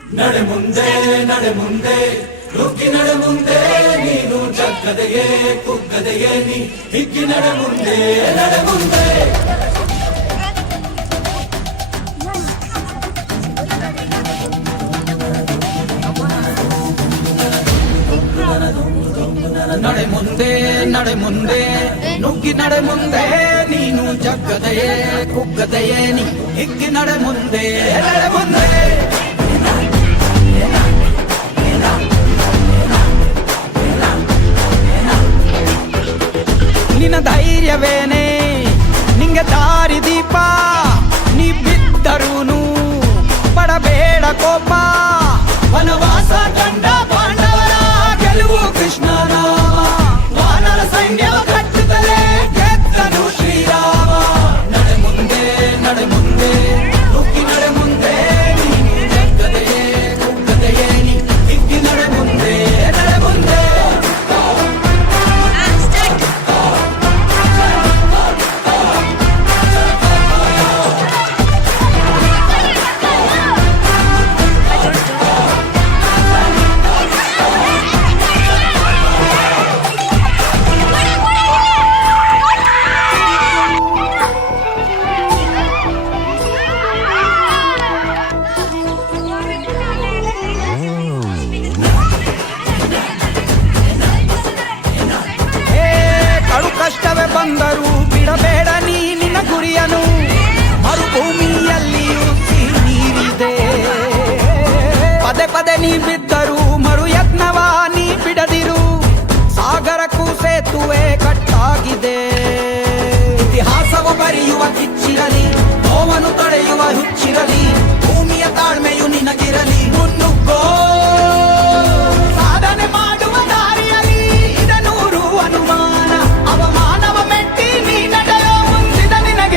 ನಡೆ ಮುಂದೆ ನಡೆ ಮುಂದೆ ನುಗ್ಗಿ ನಡೆ ಮುಂದೆ ನೀನು ಜಗ್ಗದೆಯೇ ಕುಗ್ಗದೆಯೇ ನೀ ಹಿಗ್ಗಿ ನಡೆ ಮುಂದೆ ನಡೆ ಮುಂದೆ ನಡೆ ಮುಂದೆ ನಡೆ ಮುಂದೆ ನುಗ್ಗಿ ನಡೆ ಮುಂದೆ ನೀನು ಜಗ್ಗದೆಯೇ ಕುಗ್ಗದೆಯೇ ನೀ ಹಿಗ್ಗಿ ನಡೆ ಮುಂದೆ ನಡೆ ಮುಂದೆ ನಿನ್ನ ಧೈರ್ಯವೇನೆ ನಿಂಗೆ ದಾರಿ ದೀಪ ನೀ ಬಿದ್ದರೂನು ಪಡಬೇಡ ಕೋಪ ವನವಾಸ ಕಂಡ ಪಾಂಡವರ ಗೆಲುವು ಕೃಷ್ಣನ ವಾನರ ಸೈನ್ಯವ ಕಟ್ಟುತ್ತಲೇ ಗೆದ್ದನು ಶ್ರೀರಾಮ ನಡೆ ಮುಂದೆ ನಡೆ ಮುಂದೆ ನುಗ್ಗಿ ನಡೆ ಮುಂದೆ ನೀನು ಜಗ್ಗದೆಯೇ ಕುಗ್ಗದೆಯೇ ನೀ ಹಿಗ್ಗಿ ನಡೆ ಮುಂದೆ ನಡೆ ಮುಂದೆ ಕಷ್ಟವೇ ಬಂದರೂ ಬಿಡಬೇಡ ನೀ ನಿನ್ನ ಗುರಿಯನು ಮರುಭೂಮಿಯಲ್ಲಿಯೂ ಸಿಹಿ ನೀರಿದೆ ಪದೇ ಪದೇ ನೀ ಬಿದ್ದರೂ ಮರು ಯತ್ನವ ನೀ ಬಿಡದಿರು ಸಾಗರಕ್ಕೂ ಸೇತುವೆ ಕಟ್ಟಾಗಿದೆ ಇತಿಹಾಸವು ಬರೆಯುವ ಕಿಚ್ಚಿರಲಿ ನೋವನ್ನು ತಡೆಯುವ ಹುಚ್ಚಿರಲಿ